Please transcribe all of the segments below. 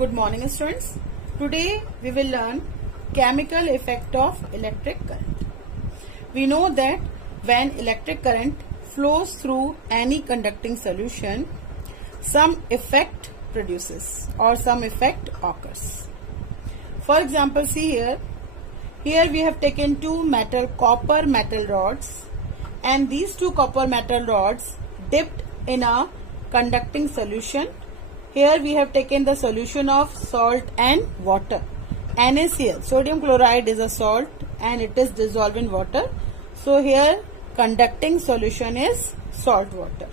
Good morning, students. Today we will learn chemical effect of electric current. We know that when electric current flows through any conducting solution, some effect produces or some effect occurs. For example, see here. Here we have taken two copper metal rods, and these two copper metal rods dipped in a conducting solution. Here we have taken the solution of salt and water. NaCl, sodium chloride, is a salt and it is dissolved in water. So here conducting solution is salt water.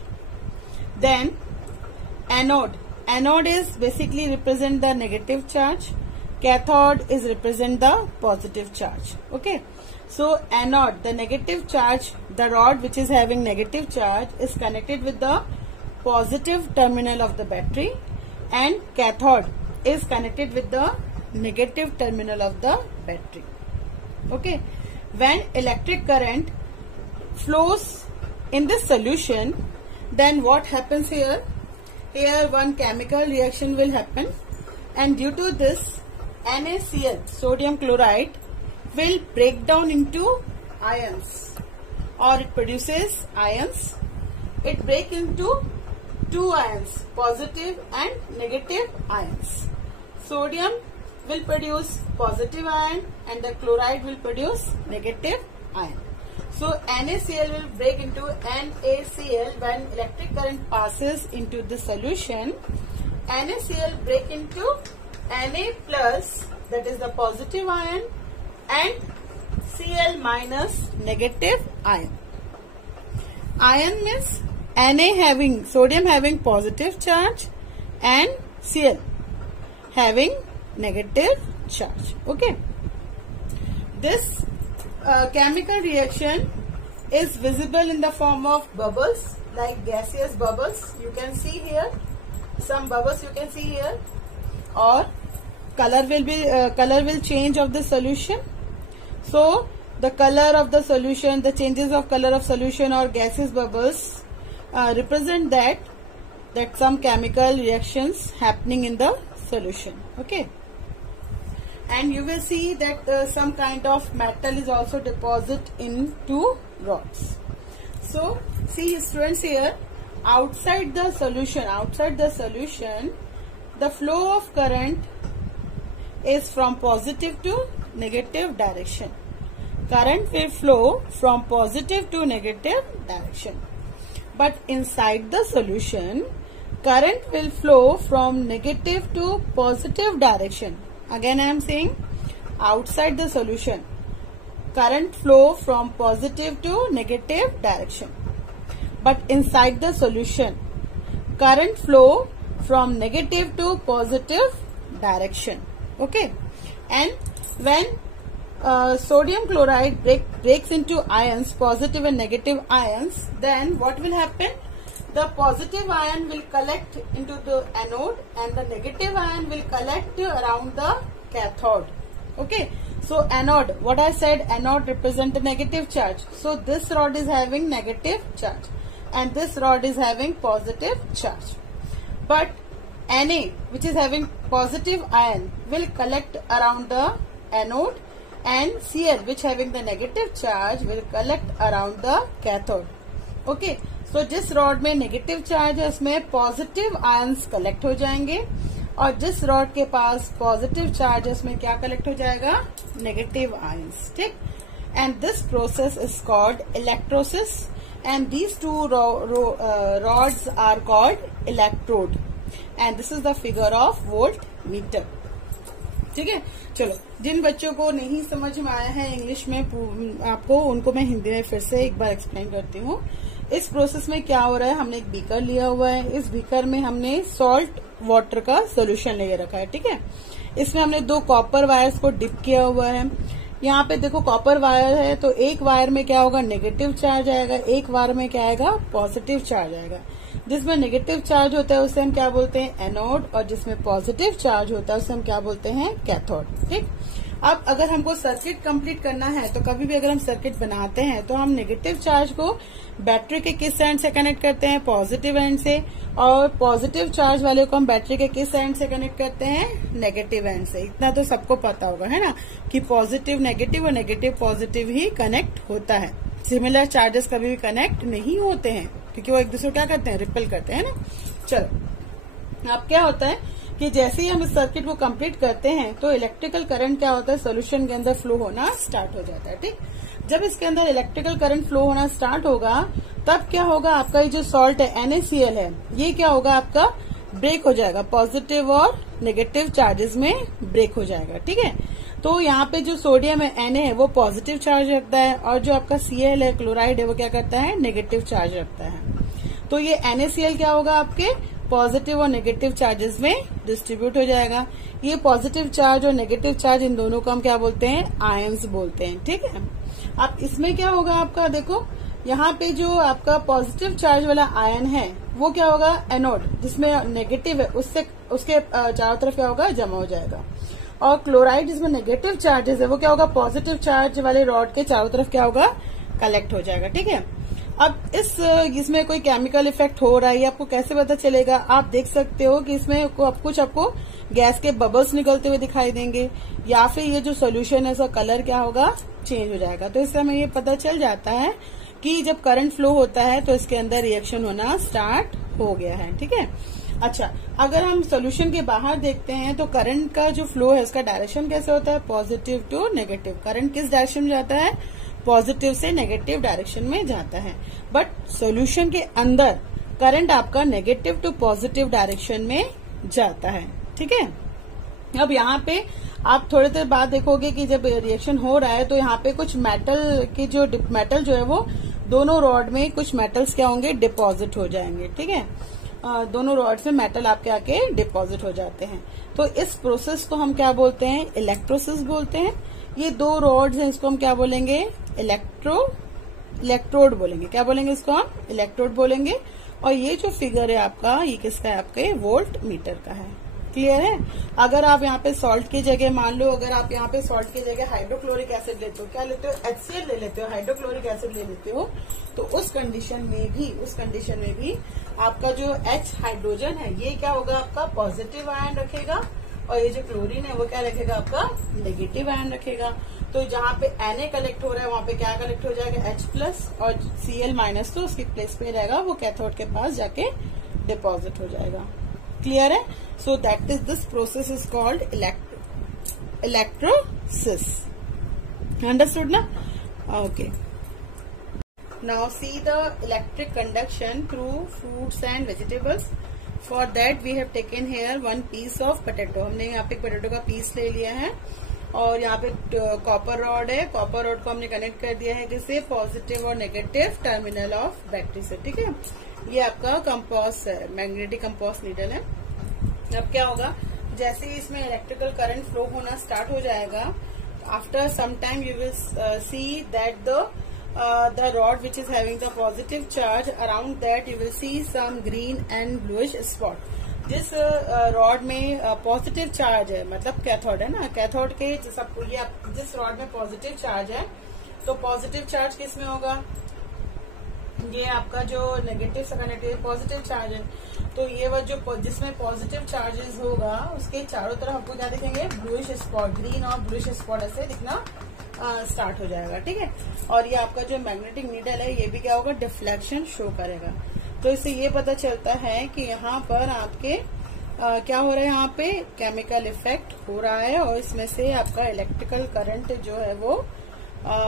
Then anode. Anode is basically represent the negative charge. Cathode is represent the positive charge. Okay. So anode, the negative charge, the rod which is having negative charge is connected with the positive terminal of the battery, and cathode is connected with the negative terminal of the battery. Okay. When electric current flows in this solution, then what happens here? Here one chemical reaction will happen, and due to this NaCl, sodium chloride, will break down into ions, or it produces ions. It breaks into two ions, positive and negative ions. Sodium will produce positive ion and the chloride will produce negative ion. So NaCl will break into NaCl when electric current passes into the solution. NaCl break into Na plus, that is the positive ion, and Cl minus, negative ion. Ion means Na having, sodium having positive charge and Cl having negative charge. Okay. This chemical reaction is visible in the form of bubbles, like gaseous bubbles. You can see here some bubbles. You can see here, or color will change of the solution. So the color of the solution, the changes of color of solution or gaseous bubbles represent that some chemical reactions happening in the solution. Okay. And you will see that some kind of metal is also deposited into rods. So see students, here outside the solution, the flow of current is from positive to negative direction. Current will flow from positive to negative direction. But inside the solution, current will flow from negative to positive direction. Again I am saying, outside the solution, current flow from positive to negative direction. But inside the solution, current flow from negative to positive direction. Okay. And when sodium chloride breaks into ions, positive and negative ions, then what will happen? The positive ion will collect into the anode and the negative ion will collect around the cathode. Okay. So anode, what I said, anode represent a negative charge. So this rod is having negative charge and this rod is having positive charge. But Na, which is having positive ion, will collect around the anode, and Cl, which having the negative charge, will collect around the cathode. Okay. So जिस rod में negative charge है उसमें positive ions collect हो जाएंगे, और जिस rod के पास positive charge है उसमें क्या कलेक्ट हो जाएगा? Negative ions. ठीक. And this process is called electrolysis, and these two rods are called electrode, and this is the figure of voltmeter. ठीक है. चलो, जिन बच्चों को नहीं समझ में आया है इंग्लिश में आपको, उनको मैं हिंदी में फिर से एक बार एक्सप्लेन करती हूँ. इस प्रोसेस में क्या हो रहा है, हमने एक बीकर लिया हुआ है. इस बीकर में हमने सॉल्ट वाटर का सोल्यूशन ले रखा है. ठीक है. इसमें हमने दो कॉपर वायर्स को डिप किया हुआ है. यहाँ पे देखो कॉपर वायर है, तो एक वायर में क्या होगा? नेगेटिव चार्ज आएगा, एक वायर में क्या आएगा? पॉजिटिव चार्ज आएगा. जिसमें नेगेटिव चार्ज होता है उसे हम क्या बोलते हैं? एनोड, और जिसमें पॉजिटिव चार्ज होता है उसे हम क्या बोलते हैं? कैथोड. ठीक. अब अगर हमको सर्किट कंप्लीट करना है तो कभी भी अगर हम सर्किट बनाते हैं तो हम नेगेटिव चार्ज को बैटरी के किस एंड से कनेक्ट करते हैं, पॉजिटिव एंड से, और पॉजिटिव चार्ज वाले को हम बैटरी के किस एंड से कनेक्ट करते हैं, नेगेटिव एंड से। इतना तो सबको पता होगा, है ना, कि पॉजिटिव नेगेटिव और नेगेटिव पॉजिटिव ही कनेक्ट होता है। सिमिलर चार्जेस कभी भी कनेक्ट नहीं होते हैं क्योंकि वो एक दूसरे को क्या करते हैं, रिपेल करते हैं ना। चलो, अब क्या होता है कि जैसे ही हम इस सर्किट को कंप्लीट करते हैं तो इलेक्ट्रिकल करंट क्या होता है, सोल्यूशन के अंदर फ्लो होना स्टार्ट हो जाता है। ठीक, जब इसके अंदर इलेक्ट्रिकल करंट फ्लो होना स्टार्ट होगा तब क्या होगा, आपका ये जो सॉल्ट है NaCl है, ये क्या होगा, आपका ब्रेक हो जाएगा, पॉजिटिव और नेगेटिव चार्जेस में ब्रेक हो जाएगा। ठीक है, तो यहाँ पे जो सोडियम है Na है वो पॉजिटिव चार्ज रखता है और जो आपका Cl है, क्लोराइड है, वो क्या करता है, नेगेटिव चार्ज रखता है। तो ये NaCl क्या होगा, आपके पॉजिटिव और नेगेटिव चार्जेस में डिस्ट्रीब्यूट हो जाएगा। ये पॉजिटिव चार्ज और नेगेटिव चार्ज, इन दोनों को हम क्या बोलते हैं, आयंस बोलते हैं। ठीक है, अब इसमें क्या होगा, आपका देखो यहाँ पे जो आपका पॉजिटिव चार्ज वाला आयन है वो क्या होगा, एनोड, जिसमें नेगेटिव है उससे उसके चारों तरफ क्या होगा, जमा हो जाएगा। और क्लोराइड जिसमें नेगेटिव चार्जेस है वो क्या होगा, पॉजिटिव चार्ज वाले रॉड के चारों तरफ क्या होगा, कलेक्ट हो जाएगा। ठीक है, अब इसमें कोई केमिकल इफेक्ट हो रहा है, आपको कैसे पता चलेगा, आप देख सकते हो कि इसमें कुछ आपको गैस के बबल्स निकलते हुए दिखाई देंगे, या फिर ये जो सोल्यूशन है उसका कलर क्या होगा, चेंज हो जाएगा। तो इससे हमें ये पता चल जाता है कि जब करंट फ्लो होता है तो इसके अंदर रिएक्शन होना स्टार्ट हो गया है। ठीक है, अच्छा, अगर हम सोल्यूशन के बाहर देखते हैं तो करंट का जो फ्लो है उसका डायरेक्शन कैसे होता है, पॉजिटिव टू नेगेटिव। करंट किस डायरेक्शन में जाता है, पॉजिटिव से नेगेटिव डायरेक्शन में जाता है। बट सॉल्यूशन के अंदर करंट आपका नेगेटिव टू पॉजिटिव डायरेक्शन में जाता है। ठीक है, अब यहाँ पे आप थोड़ी देर बाद देखोगे कि जब रिएक्शन हो रहा है तो यहाँ पे कुछ मेटल की जो मेटल जो है वो दोनों रॉड में कुछ मेटल्स क्या होंगे, डिपॉजिट हो जाएंगे। ठीक है, दोनों रॉड्स में मेटल आपके आके डिपॉजिट हो जाते हैं। तो इस प्रोसेस को हम क्या बोलते हैं, इलेक्ट्रोसिस बोलते हैं। ये दो रॉड्स हैं, इसको हम क्या बोलेंगे, इलेक्ट्रोड बोलेंगे। क्या बोलेंगे इसको हम, इलेक्ट्रोड बोलेंगे। और ये जो फिगर है आपका, ये किसका है, आपके वोल्ट मीटर का है। क्लियर है। अगर आप यहाँ पे सॉल्ट की जगह, मान लो अगर आप यहाँ पे सॉल्ट की जगह हाइड्रोक्लोरिक एसिड लेते हो, क्या लेते हो, HCl ले लेते हो, हाइड्रोक्लोरिक एसिड ले लेते हो, तो उस कंडीशन में भी आपका जो H हाइड्रोजन है ये क्या होगा, आपका पॉजिटिव आयन रखेगा, और ये जो क्लोरीन है वो क्या रखेगा, आपका नेगेटिव आयन रखेगा। तो जहाँ पे Na कलेक्ट हो रहा है वहाँ पे क्या कलेक्ट हो जाएगा, H+ और Cl- तो उसकी प्लेस पे रहेगा, वो कैथोड के पास जाके डिपॉजिट हो जाएगा। क्लियर है। So that is this process is called electrolysis. Understood ना? Okay. Now see the electric conduction through fruits and vegetables. For that we have taken here one piece of potato. हमने यहाँ पे potato का piece ले लिया है और यहाँ पे कॉपर रॉड है। कॉपर रॉड को हमने कनेक्ट कर दिया है किससे, पॉजिटिव और नेगेटिव टर्मिनल ऑफ बैटरी से। ठीक है, ये आपका कंपास है, मैग्नेटिक कंपास नीडल है। अब क्या होगा, जैसे ही इसमें इलेक्ट्रिकल करंट फ्लो होना स्टार्ट हो जाएगा, after some time you will see that the rod which is having the positive charge, around that you will see some green and bluish spot. जिस रॉड में पॉजिटिव चार्ज है, मतलब cathode है ना, cathode के सबको ये जिस रॉड में पॉजिटिव चार्ज है, तो पॉजिटिव चार्ज किस में होगा, ये आपका जो नेगेटिव से कनेक्टेड पॉजिटिव चार्ज है, तो ये वो जो जिसमें पॉजिटिव चार्जेस होगा उसके चारों तरफ आपको क्या दिखेंगे, ब्लूइश स्पॉट, ग्रीन और ब्लूइश स्पॉट ऐसे दिखना स्टार्ट हो जाएगा। ठीक है, और ये आपका जो मैग्नेटिक नीडल है ये भी क्या होगा, डिफ्लेक्शन शो करेगा। तो इससे ये पता चलता है कि यहाँ पर आपके क्या हो रहा है, यहाँ पे केमिकल इफेक्ट हो रहा है और इसमें से आपका इलेक्ट्रिकल करंट जो है वो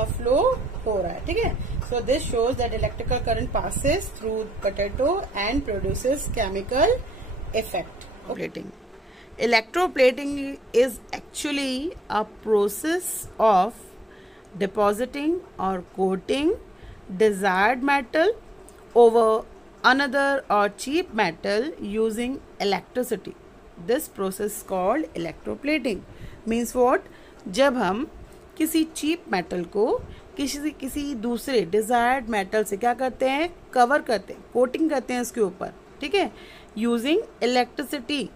फ्लो हो रहा है। ठीक है, so this shows that electrical current passes through potato and produces chemical effect. Plating, electroplating is actually a process of depositing or coating desired metal over another or cheap metal using electricity. This process called electroplating means what? जब हम किसी cheap metal को किसी दूसरे desired metal से क्या करते हैं, कवर करते हैं, कोटिंग करते हैं इसके ऊपर। ठीक है, using electricity.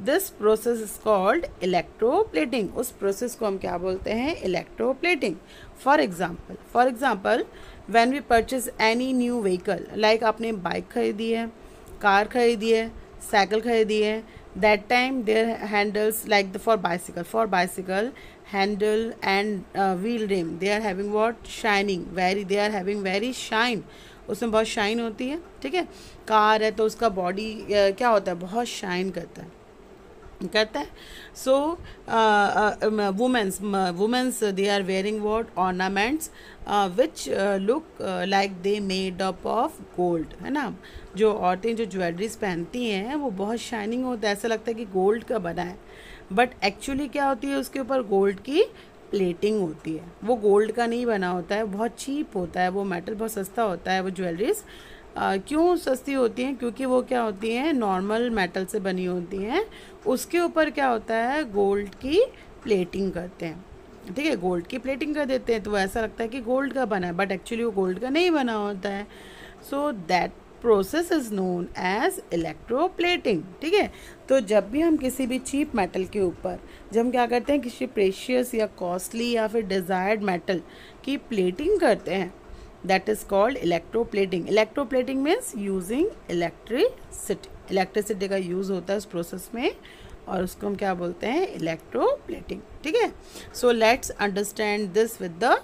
This process is called electroplating. उस प्रोसेस को हम क्या बोलते हैं? Electroplating. For example when we purchase any new vehicle, like आपने बाइक खरीदी है, कार खरीदी है, साइकिल खरीदी है, that time their handles like for bicycle handle and wheel rim, they are having what? Shining, they are having very shine, उसमें बहुत shine होती है, ठीक है। कार है तो उसका बॉडी क्या होता है? बहुत शाइन करता है। So womens they are wearing what? Ornaments which look like they made up of gold, है ना। जो औरतें जो ज्वेलरीज पहनती हैं वो बहुत शाइनिंग होता है, ऐसा लगता है कि गोल्ड का बना है, बट एक्चुअली क्या होती है? उसके ऊपर गोल्ड की प्लेटिंग होती है। वो गोल्ड का नहीं बना होता है, बहुत चीप होता है, वो मेटल बहुत सस्ता होता है। वो ज्वेलरीज क्यों सस्ती होती हैं? क्योंकि वो क्या होती हैं? नॉर्मल मेटल से बनी होती हैं, उसके ऊपर क्या होता है? गोल्ड की प्लेटिंग करते हैं, ठीक है। गोल्ड की प्लेटिंग कर देते हैं तो ऐसा लगता है कि गोल्ड का बना है, बट एक्चुअली वो गोल्ड का नहीं बना होता है। So that process is known as electroplating, ठीक है। तो जब भी हम किसी भी चीप मेटल के ऊपर जब हम क्या करते हैं? किसी प्रेशियस या कॉस्टली या फिर डिजायर्ड मेटल की प्लेटिंग करते हैं, that is called electroplating. Electroplating means using electricity का यूज होता है उस प्रोसेस में, और उसको हम क्या बोलते हैं? इलेक्ट्रोप्लेटिंग, ठीक है। So let's understand this with the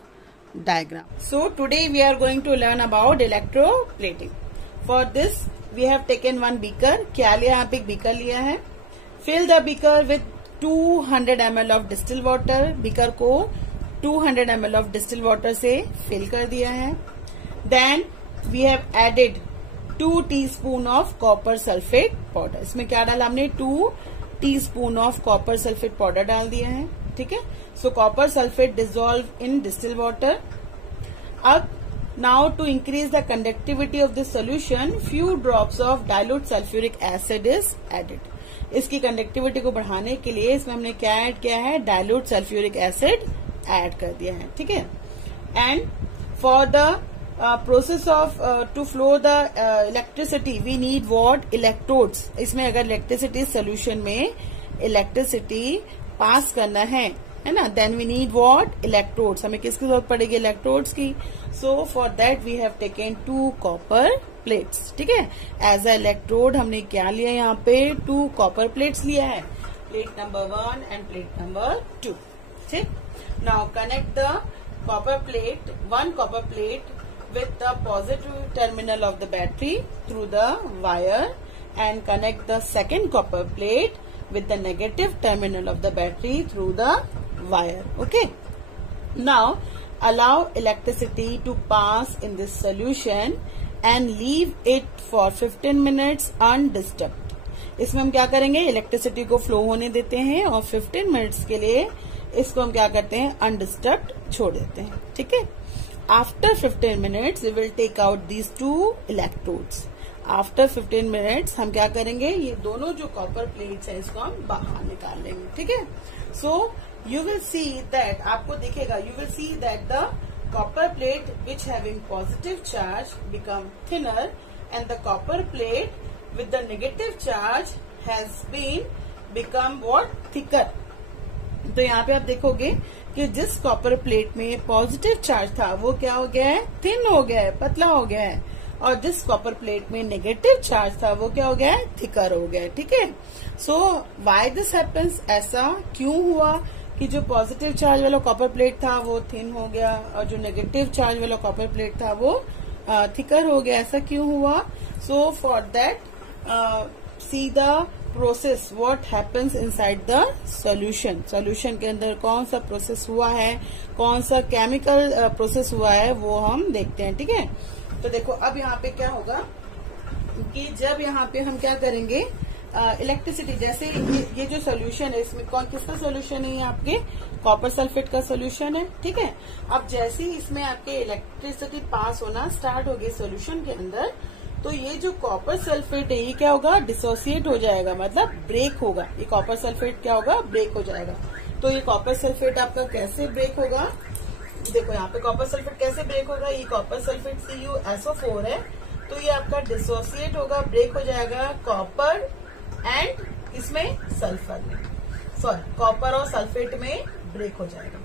diagram. So today we are going to learn about electroplating. For this we have taken one beaker. क्या लिया? यहाँ पे एक बीकर लिया है। Fill the beaker with 200 ml of distil water. Beaker को 200 ml of distil water से फिल कर दिया है। Then we have added 2 teaspoon of copper sulphate powder. इसमें क्या डाला हमने? 2 teaspoon of copper sulphate powder डाल दिया है, ठीक है। So copper sulphate dissolve in distil water. अब now to increase the conductivity of this solution, few drops of dilute sulphuric acid is added. इसकी कंडक्टिविटी को बढ़ाने के लिए इसमें हमने क्या ऐड किया है? डाइल्यूट सल्फ्यूरिक एसिड ऐड कर दिया है, ठीक है। And for the process of to flow the electricity we need what? Electrodes. इसमें अगर इलेक्ट्रिसिटी सोल्यूशन में इलेक्ट्रिसिटी पास करना है ना, then we need what? Electrodes. हमें किसकी जरूरत पड़ेगी? इलेक्ट्रोड्स की। So for that we have taken 2 copper plates, ठीक है। एज अ इलेक्ट्रोड हमने क्या लिया? यहाँ पे 2 कॉपर प्लेट्स लिया है, plate number 1 end plate number 2, ठीक। Now connect the one copper plate with the positive terminal of the battery through the wire, and connect the second copper plate with the negative terminal of the battery through the wire. Okay. Now allow electricity to pass in this solution and leave it for 15 minutes undisturbed. इसमें हम क्या करेंगे? Electricity को flow होने देते हैं और 15 minutes के लिए इसको हम क्या करते हैं? अनडिस्टर्ब्ड छोड़ देते हैं, ठीक है। After 15 minutes we will take out these 2 electrodes. After 15 minutes हम क्या करेंगे? ये दोनों जो कॉपर प्लेट्स हैं इसको हम बाहर निकाल लेंगे, ठीक है। So you will see that, आपको दिखेगा, you will see that the copper plate which having positive charge become thinner and the copper plate with the negative charge has been become what? Thicker. तो यहाँ पे आप देखोगे कि जिस copper plate में पॉजिटिव चार्ज था वो क्या हो गया है? थिन हो गया है, पतला हो गया है, और जिस कॉपर प्लेट में नेगेटिव चार्ज था वो क्या हो गया है? थिकर हो गया है, ठीक है। So why this happens? ऐसा क्यों हुआ कि जो पॉजिटिव चार्ज वाला कॉपर प्लेट था वो थिन हो गया और जो नेगेटिव चार्ज वाला कॉपर प्लेट था वो थिकर हो गया? ऐसा क्यों हुआ? सो for that see the process what happens inside the solution. Solution के अंदर कौन सा प्रोसेस हुआ है, कौन सा केमिकल प्रोसेस हुआ है, वो हम देखते हैं, ठीक है। तो देखो अब यहाँ पे क्या होगा कि जब यहाँ पे हम क्या करेंगे? इलेक्ट्रिसिटी, जैसे ये जो सोल्यूशन है इसमें किसका सोल्यूशन है? ये आपके कॉपर सल्फेट का सोल्यूशन है, ठीक है। अब जैसे ही इसमें आपके इलेक्ट्रिसिटी पास होना स्टार्ट होगी सोल्यूशन के अंदर, तो ये जो कॉपर सल्फेट है ये क्या होगा? डिसोसिएट हो जाएगा, मतलब ब्रेक होगा। ये कॉपर सल्फेट क्या होगा? ब्रेक हो जाएगा। तो ये कॉपर सल्फेट आपका कैसे ब्रेक होगा? देखो यहाँ पे कॉपर सल्फेट कैसे ब्रेक होगा? ये कॉपर सल्फेट CuSO4 है, तो ये आपका डिसोसिएट होगा, ब्रेक हो जाएगा कॉपर एंड इसमें सल्फर में, सॉरी कॉपर और सल्फेट में ब्रेक हो जाएगा।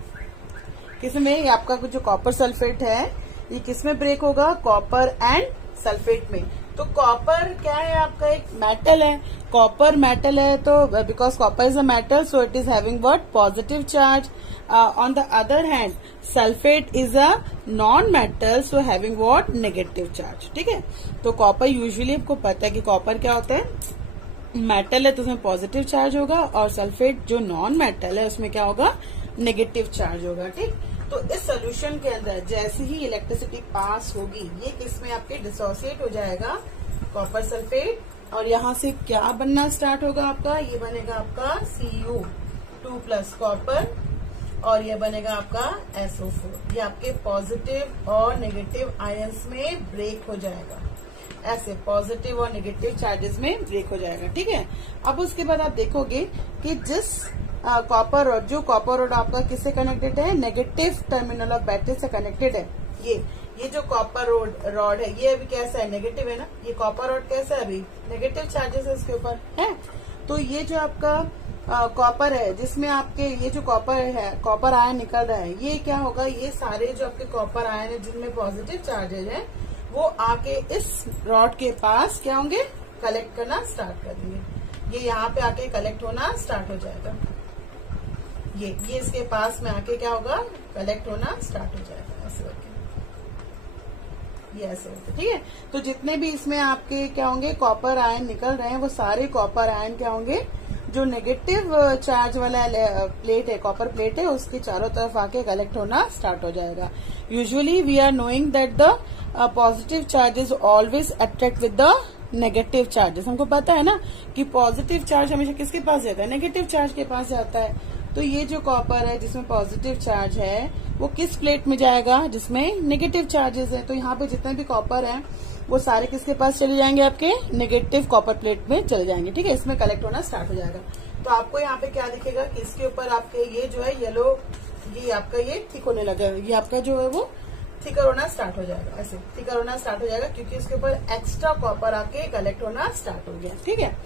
किसमें? आपका जो कॉपर सल्फेट है ये किसमें ब्रेक होगा? कॉपर एंड सल्फेट में। तो कॉपर क्या है? आपका एक मेटल है, कॉपर मेटल है, तो because copper is a metal so it is having what? Positive charge. On the other hand sulphate is a non metal so having what? Negative charge. ठीक है, तो कॉपर यूजुअली आपको पता है कि कॉपर क्या होता है? मेटल है तो उसमें पॉजिटिव चार्ज होगा, और सल्फेट जो नॉन मेटल है उसमें क्या होगा? नेगेटिव चार्ज होगा। ठीक, तो इस सोल्यूशन के अंदर जैसे ही इलेक्ट्रिसिटी पास होगी ये किसमें आपके डिसोसिएट हो जाएगा? कॉपर सल्फेट, और यहाँ से क्या बनना स्टार्ट होगा आपका? ये बनेगा आपका Cu2+ कॉपर, और ये बनेगा आपका SO4। ये आपके पॉजिटिव और नेगेटिव आयंस में ब्रेक हो जाएगा, ऐसे पॉजिटिव और नेगेटिव चार्जेस में ब्रेक हो जाएगा। ठीक है, अब उसके बाद आप देखोगे कि जिस कॉपर रॉड, जो कॉपर रॉड आपका किससे कनेक्टेड है? नेगेटिव टर्मिनल ऑफ बैटरी से कनेक्टेड है। ये जो कॉपर रॉड है ये अभी कैसा है? नेगेटिव है ना। ये कॉपर रॉड कैसा है? अभी नेगेटिव चार्जेस है इसके ऊपर है। तो ये जो आपका कॉपर है जिसमें आपके ये जो कॉपर है, कॉपर आयन निकल रहा है, ये क्या होगा? ये सारे जो आपके कॉपर आयन है जिनमें पॉजिटिव चार्जेज है वो आके इस रॉड के पास क्या होंगे? कलेक्ट करना स्टार्ट करेंगे। ये यहाँ पे आके कलेक्ट होना स्टार्ट हो जाएगा। ये इसके पास में आके क्या होगा? कलेक्ट होना स्टार्ट हो जाएगा, ऐसे होके ये ऐसे होते। ठीक है, तो जितने भी इसमें आपके क्या होंगे? कॉपर आयन निकल रहे हैं वो सारे कॉपर आयन क्या होंगे? जो नेगेटिव चार्ज वाला प्लेट है, कॉपर प्लेट है, उसके चारों तरफ आके कलेक्ट होना स्टार्ट हो जाएगा। Usually we are knowing that the positive charges always attract with the negative charges. हमको पता है ना कि पॉजिटिव चार्ज हमेशा किसके पास जाता है? नेगेटिव चार्ज के पास जाता है। तो ये जो कॉपर है जिसमें पॉजिटिव चार्ज है वो किस प्लेट में जाएगा? जिसमें नेगेटिव चार्जेस है। तो यहाँ पे जितने भी कॉपर हैं वो सारे किसके पास चले जाएंगे? आपके नेगेटिव कॉपर प्लेट में चले जाएंगे। ठीक है, इसमें कलेक्ट होना स्टार्ट हो जाएगा। तो आपको यहाँ पे क्या दिखेगा कि इसके ऊपर आपके ये जो है येलो, ये आपका ये थिक होने लगा है, ये आपका जो है वो थिकर होना स्टार्ट हो जाएगा, ऐसे थिकर होना स्टार्ट हो जाएगा क्योंकि इसके ऊपर एक्स्ट्रा कॉपर आके कलेक्ट होना स्टार्ट हो गया। ठीक है,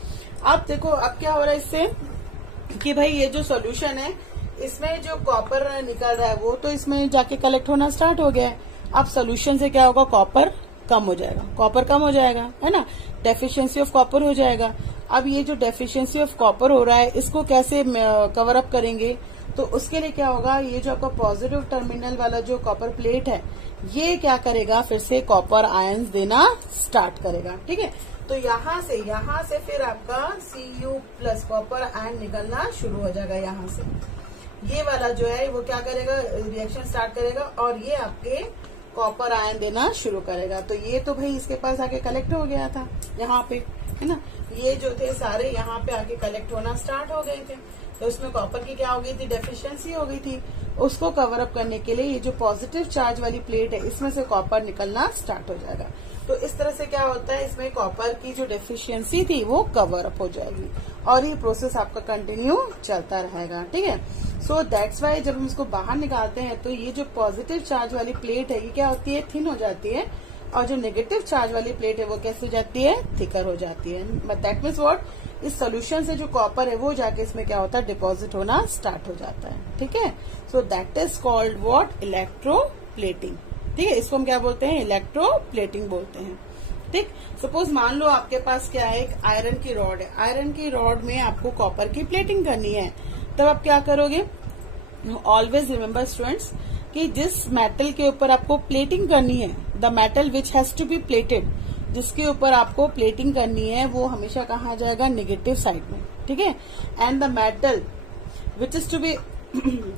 अब देखो अब क्या हो रहा है इससे कि भाई ये जो सॉल्यूशन है इसमें जो कॉपर निकल रहा है वो तो इसमें जाके कलेक्ट होना स्टार्ट हो गया है। अब सॉल्यूशन से क्या होगा? कॉपर कम हो जाएगा, कॉपर कम हो जाएगा, है ना, डेफिशिएंसी ऑफ कॉपर हो जाएगा। अब ये जो डेफिशिएंसी ऑफ कॉपर हो रहा है इसको कैसे कवर अप करेंगे? तो उसके लिए क्या होगा? ये जो आपका पॉजिटिव टर्मिनल वाला जो कॉपर प्लेट है ये क्या करेगा? फिर से कॉपर आयंस देना स्टार्ट करेगा। ठीक है, तो यहाँ से फिर आपका Cu+ कॉपर आयन निकलना शुरू हो जाएगा। यहाँ से ये वाला जो है वो क्या करेगा? रिएक्शन स्टार्ट करेगा और ये आपके कॉपर आयन देना शुरू करेगा। तो ये तो भाई इसके पास आके कलेक्ट हो गया था यहाँ पे, है ना, ये जो थे सारे यहाँ पे आके कलेक्ट होना स्टार्ट हो गए थे। तो उसमें कॉपर की क्या हो गई थी? डेफिशिएंसी हो गई थी। उसको कवर अप करने के लिए ये जो पॉजिटिव चार्ज वाली प्लेट है इसमें से कॉपर निकलना स्टार्ट हो जाएगा। तो इस तरह से क्या होता है? इसमें कॉपर की जो डेफिशिएंसी थी वो कवर अप हो जाएगी और ये प्रोसेस आपका कंटिन्यू चलता रहेगा। ठीक है, सो दैट्स वाई जब हम इसको बाहर निकालते हैं तो ये जो पॉजिटिव चार्ज वाली प्लेट है ये क्या होती है? थिन हो जाती है, और जो नेगेटिव चार्ज वाली प्लेट है वो कैसे हो जाती है? थिकर हो जाती है। But that means what? इस सोल्यूशन से जो कॉपर है वो जाके इसमें क्या होता है? डिपॉजिट होना स्टार्ट हो जाता है। ठीक है, so that is called what? Electroplating. ठीक है, इसको हम क्या बोलते हैं? इलेक्ट्रोप्लेटिंग बोलते हैं। ठीक, सपोज मान लो आपके पास क्या है? एक आयरन की रॉड है, आयरन की रॉड में आपको कॉपर की प्लेटिंग करनी है, तब आप क्या करोगे? ऑलवेज रिमेम्बर स्टूडेंट्स कि जिस मेटल के ऊपर आपको प्लेटिंग करनी है, the metal which has to be plated, जिसके ऊपर आपको प्लेटिंग करनी है वो हमेशा कहाँ जाएगा? नेगेटिव साइड में। ठीक है, and the metal which is to be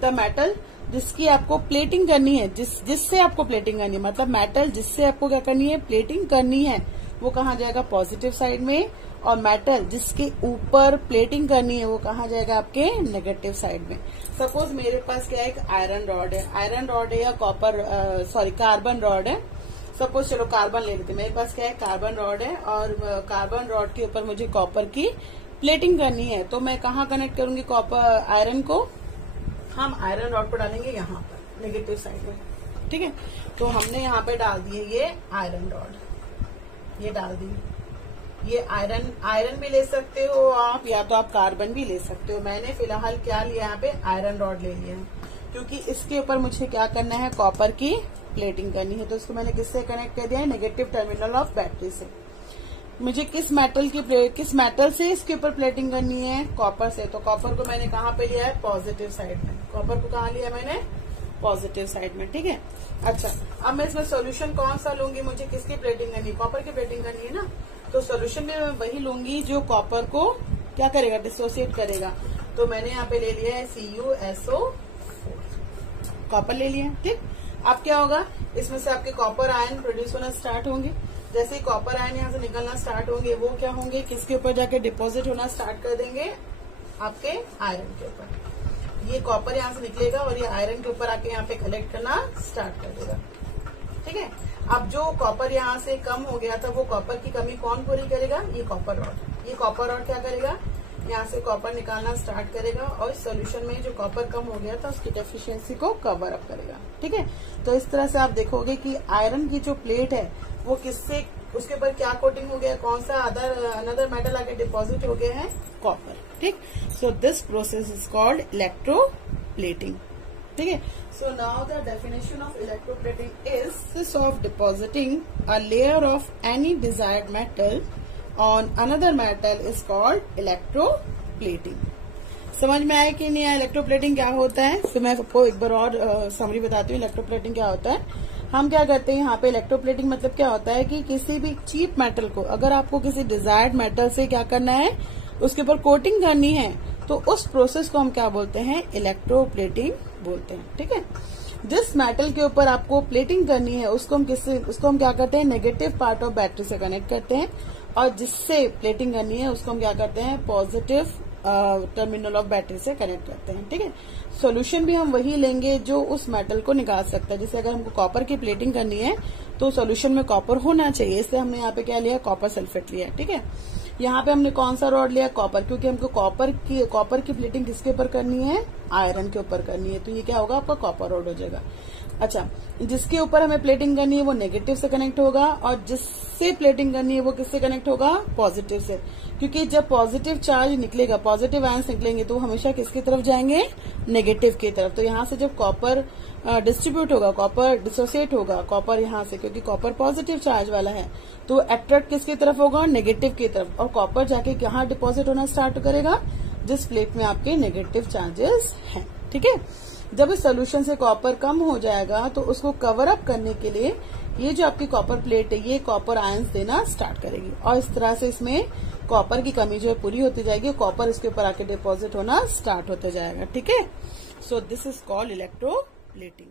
the metal जिसकी आपको प्लेटिंग करनी है, जिससे आपको प्लेटिंग करनी है, मतलब मेटल जिससे आपको क्या करनी है? प्लेटिंग करनी है, वो कहाँ जाएगा? पॉजिटिव साइड में। और मेटल जिसके ऊपर प्लेटिंग करनी है वो कहाँ जाएगा? आपके नेगेटिव साइड में। सपोज मेरे पास क्या है? एक आयरन रॉड है, आयरन रॉड है या कॉपर कार्बन रॉड है। सपोज चलो कार्बन ले लेते, मेरे पास क्या है? कार्बन रॉड है और कार्बन रॉड के ऊपर मुझे कॉपर की प्लेटिंग करनी है। तो मैं कहाँ कनेक्ट करूंगी कॉपर आयरन को? हम आयरन रॉड पर डालेंगे यहाँ पर नेगेटिव साइड में। ठीक है, तो हमने यहाँ पे डाल दिए ये आयरन रॉड, ये डाल दी। ये आयरन भी ले सकते हो आप, या तो आप कार्बन भी ले सकते हो। मैंने फिलहाल क्या लिया यहाँ पे, आयरन रॉड ले लिया है, क्योंकि इसके ऊपर मुझे क्या करना है, कॉपर की प्लेटिंग करनी है। तो इसको मैंने किससे कनेक्ट कर दिया है, नेगेटिव टर्मिनल ऑफ बैटरी से। मुझे किस मेटल से इसके ऊपर प्लेटिंग करनी है, कॉपर से। तो कॉपर को मैंने कहाँ पे लिया है, पॉजिटिव साइड में। कॉपर को कहाँ लिया मैंने, पॉजिटिव साइड में, ठीक है। अच्छा, अब मैं इसमें सोल्यूशन कौन सा लूंगी, मुझे किसकी प्लेटिंग करनी है, कॉपर की प्लेटिंग करनी है ना। तो सोल्यूशन में मैं वही लूंगी जो कॉपर को क्या करेगा, डिसोसिएट करेगा। तो मैंने यहाँ पे ले लिया है CuSO4, कॉपर ले लिया, ठीक। अब क्या होगा, इसमें से आपके कॉपर आयन प्रोड्यूस होना स्टार्ट होंगे। जैसे ही कॉपर आयन यहाँ से निकलना स्टार्ट होंगे, वो क्या होंगे, किसके ऊपर जाके डिपॉजिट होना स्टार्ट कर देंगे, आपके आयरन के ऊपर। ये कॉपर यहाँ से निकलेगा और ये आयरन के ऊपर आके यहाँ पे कलेक्ट करना स्टार्ट कर देगा, ठीक है। अब जो कॉपर यहाँ से कम हो गया था, वो कॉपर की कमी कौन पूरी करेगा, ये कॉपर रॉड। ये कॉपर रॉड क्या करेगा, यहाँ से कॉपर निकालना स्टार्ट करेगा और सोल्यूशन में जो कॉपर कम हो गया था उसकी डेफिशिएंसी को कवर अप करेगा, ठीक है। तो इस तरह से आप देखोगे कि आयरन की जो प्लेट है वो किससे, उसके ऊपर क्या कोटिंग हो गया, कौन सा अनदर मेटल आके डिपॉजिट हो गया है, कॉपर, ठीक। So this process is called electroplating, ठीक है। So now the definition of electroplating is process of depositing a layer of any desired metal on another metal is called electroplating। समझ में आया कि नहीं आया इलेक्ट्रोप्लेटिंग क्या होता है। तो मैं आपको एक बार और समरी बताती हूँ इलेक्ट्रोप्लेटिंग क्या होता है। हम क्या करते हैं यहाँ पे, इलेक्ट्रोप्लेटिंग मतलब क्या होता है कि किसी भी चीप मेटल को अगर आपको किसी डिजायर्ड मेटल से क्या करना है, उसके ऊपर कोटिंग करनी है, तो उस प्रोसेस को हम क्या बोलते हैं, इलेक्ट्रोप्लेटिंग बोलते हैं, ठीक है। जिस मेटल के ऊपर आपको प्लेटिंग करनी है उसको हम क्या करते हैं, नेगेटिव पार्ट ऑफ बैटरी से कनेक्ट करते हैं, और जिससे प्लेटिंग करनी है उसको हम क्या करते हैं, पॉजिटिव टर्मिनल ऑफ बैटरी से कनेक्ट करते हैं, ठीक है। सॉल्यूशन भी हम वही लेंगे जो उस मेटल को निकाल सकता है। जैसे अगर हमको कॉपर की प्लेटिंग करनी है तो सॉल्यूशन में कॉपर होना चाहिए, इसलिए हमने यहाँ पे क्या लिया, कॉपर सल्फेट लिया, ठीक है। यहाँ पे हमने कौन सा रॉड लिया, कॉपर, क्योंकि हमको कॉपर की प्लेटिंग किसके ऊपर करनी है, आयरन के ऊपर करनी है। तो ये क्या होगा, आपका कॉपर रॉड हो जाएगा। अच्छा, जिसके ऊपर हमें प्लेटिंग करनी है वो नेगेटिव से कनेक्ट होगा, और जिससे प्लेटिंग करनी है वो किससे कनेक्ट होगा, पॉजिटिव से। क्योंकि जब पॉजिटिव चार्ज निकलेगा, पॉजिटिव आयंस निकलेंगे, तो हमेशा किसकी तरफ जाएंगे, नेगेटिव की तरफ। तो यहाँ से जब कॉपर डिस्ट्रीब्यूट होगा, कॉपर डिसोसिएट होगा, कॉपर यहाँ से, क्योंकि कॉपर पॉजिटिव चार्ज वाला है, तो अट्रैक्ट किसकी तरफ होगा, नेगेटिव की तरफ। और कॉपर जाके यहाँ डिपॉजिट होना स्टार्ट करेगा, जिस प्लेट में आपके नेगेटिव चार्जेस हैं, ठीक है। जब इस सोल्यूशन से कॉपर कम हो जाएगा तो उसको कवर अप करने के लिए ये जो आपकी कॉपर प्लेट है, ये कॉपर आयंस देना स्टार्ट करेगी, और इस तरह से इसमें कॉपर की कमी जो है पूरी होती जाएगी, कॉपर इसके ऊपर आके डिपॉजिट होना स्टार्ट होता जाएगा, ठीक है। So this is called electroplating.